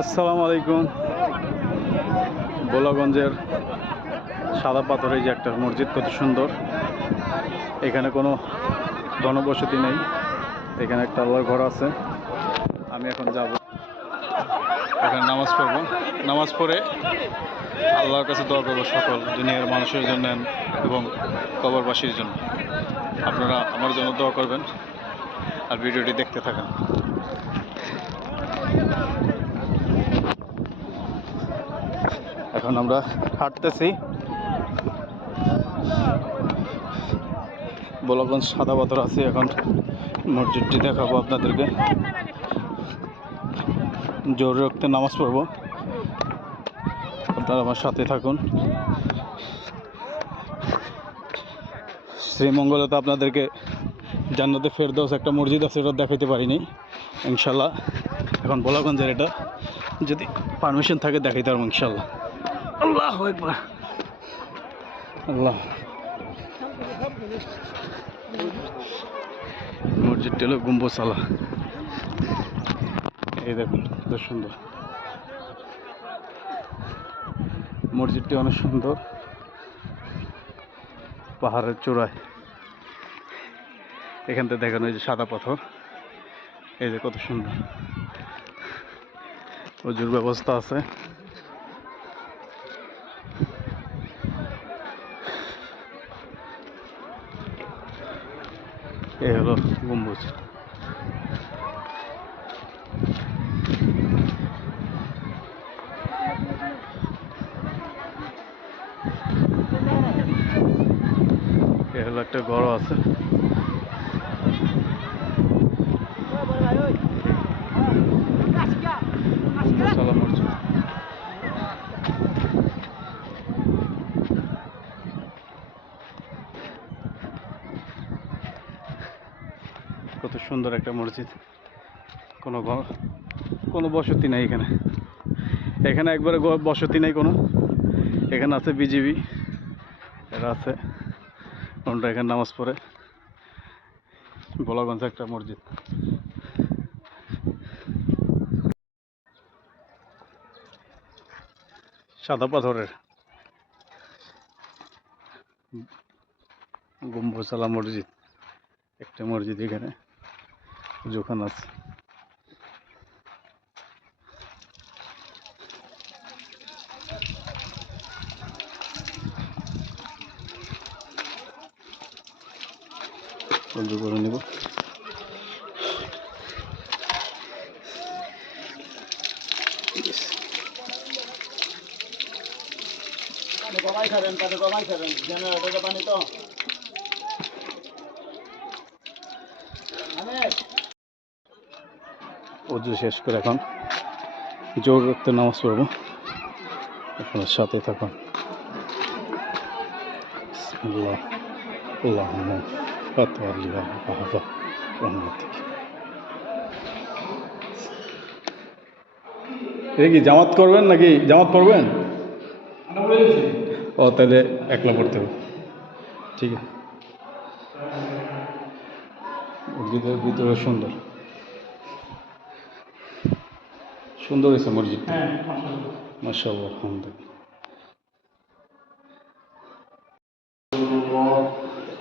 আসসালামু আলাইকুম। ভোলাগঞ্জের সাদা পাথরের যে একটা মসজিদ, কত সুন্দর। এখানে কোনো জনবসতি নেই, এখানে একটা আল্লাহর ঘর আছে। আমি এখন যাব, এখানে নামাজ পড়ব। নামাজ পড়ে আল্লাহর কাছে দোয়া করবো সকল দুনিয়ার মানুষের জন্য এবং কবরবাসীর জন্য। আপনারা আমার জন্য দোয়া করবেন আর ভিডিওটি দেখতে থাকেন। এখন আমরা হাঁটতেছি ভোলাগঞ্জ সাদা পাথর আছি। এখন মসজিদটি দেখাবো আপনাদেরকে। জোরে রক্তে নামাজ পড়বো, আপনারা আমার সাথে থাকুন। শ্রীমঙ্গলে তো আপনাদেরকে জান্নাতে ফেরদৌস একটা মসজিদ আছে, ওটা দেখাইতে পারিনি। ইনশাল্লাহ এখন ভোলাগঞ্জের এটা যদি পারমিশন থাকে দেখাইতে পারবো ইনশাল্লাহ। আল্লাহু আকবার। আল্লাহ, মসজিদটি হলো গম্বুজওয়ালা। এই দেখুন কত সুন্দর মসজিদটি, অনেক সুন্দর। পাহাড়ের চূড়ায় এখান থেকে দেখানো, এই যে সাদা পাথর, এই যে কত সুন্দর ওজুর ব্যবস্থা আছে। এই হলো গম্বুজ। এই হলো একটা ঘরও আছে। গম্বুজওয়ালা মসজিদ। কত সুন্দর একটা মসজিদ। কোনো ঘর, কোনো বসতি নাই এখানে। এখানে একবারে বসতি নেই কোনো। এখানে আছে বিজিবি, এরা আছে, কোনটা এখানে নামাজ পড়ে। ভোলাগঞ্জ একটা মসজিদ। সাদা পাথরের গম্বুজওয়ালা মসজিদ, একটা মসজিদ এখানে যখন আছে। উজু করে নিব। কমাই খাবেন, তাতে কমাই খাবেন, জেনারেটরে পানি তো। উজু শেষ করে এখন জোর রক্তে নামাজ পড়বো। আপনার সাথে থাকুন। আল্লাহ আল্লাহুম্মা ফাতওয়াল্লিয়া বাবা রহমাতিক। এটা কি জামাত করবেন নাকি জামাত পড়বেন? ও তাহলে একলা পড়তে হবে, ঠিক আছে। মসজিদের ভিতরে সুন্দর সুন্দর হয়েছে মসজিদটা, মাশাআল্লাহ, আলহামদুলিল্লাহ।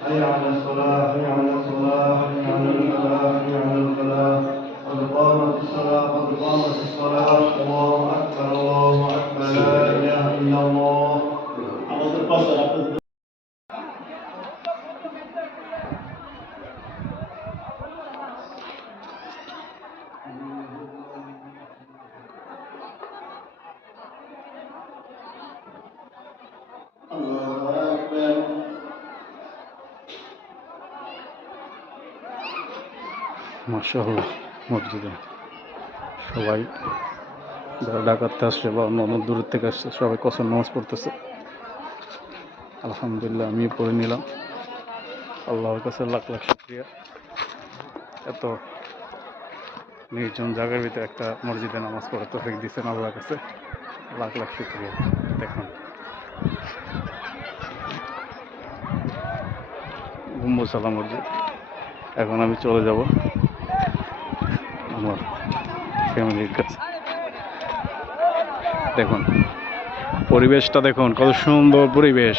حي على الصلاة، حي على الصلاة، حي على الفلاح، حي على الفلاح. قد قامت الصلاة، قد قامت الصلاة. الله أكبر، الله أكبر، لا إله إلا الله. আমাদের পাশে আপনাদের الله أكبر. মাশাআল্লাহ, মসজিদে সবাই যারা ঢাকাতে আসছে বা অন্য অন্য দূরের থেকে আসছে সবাই কসর নামাজ পড়তেছে। আলহামদুলিল্লাহ, আমিও পড়ে নিলাম। আল্লাহর কাছে লাখ লাখ শুকরিয়া, এত নির্জন জায়গার ভিতরে একটা মসজিদে নামাজ পড়ে তৌফিক দিচ্ছেন আল্লাহর কাছে লাখ লাখ শুকরিয়া। দেখুন গম্বুজওয়ালা মসজিদ। এখন আমি চলে যাব আমার ফ্যামিলির কাছে। দেখুন পরিবেশটা, দেখুন কত সুন্দর পরিবেশ।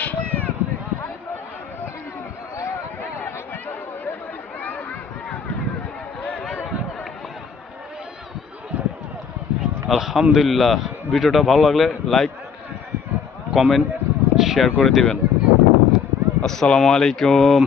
আলহামদুলিল্লাহ, ভিডিওটা ভালো লাগলে লাইক কমেন্ট শেয়ার করে দিবেন। আসসালামু আলাইকুম।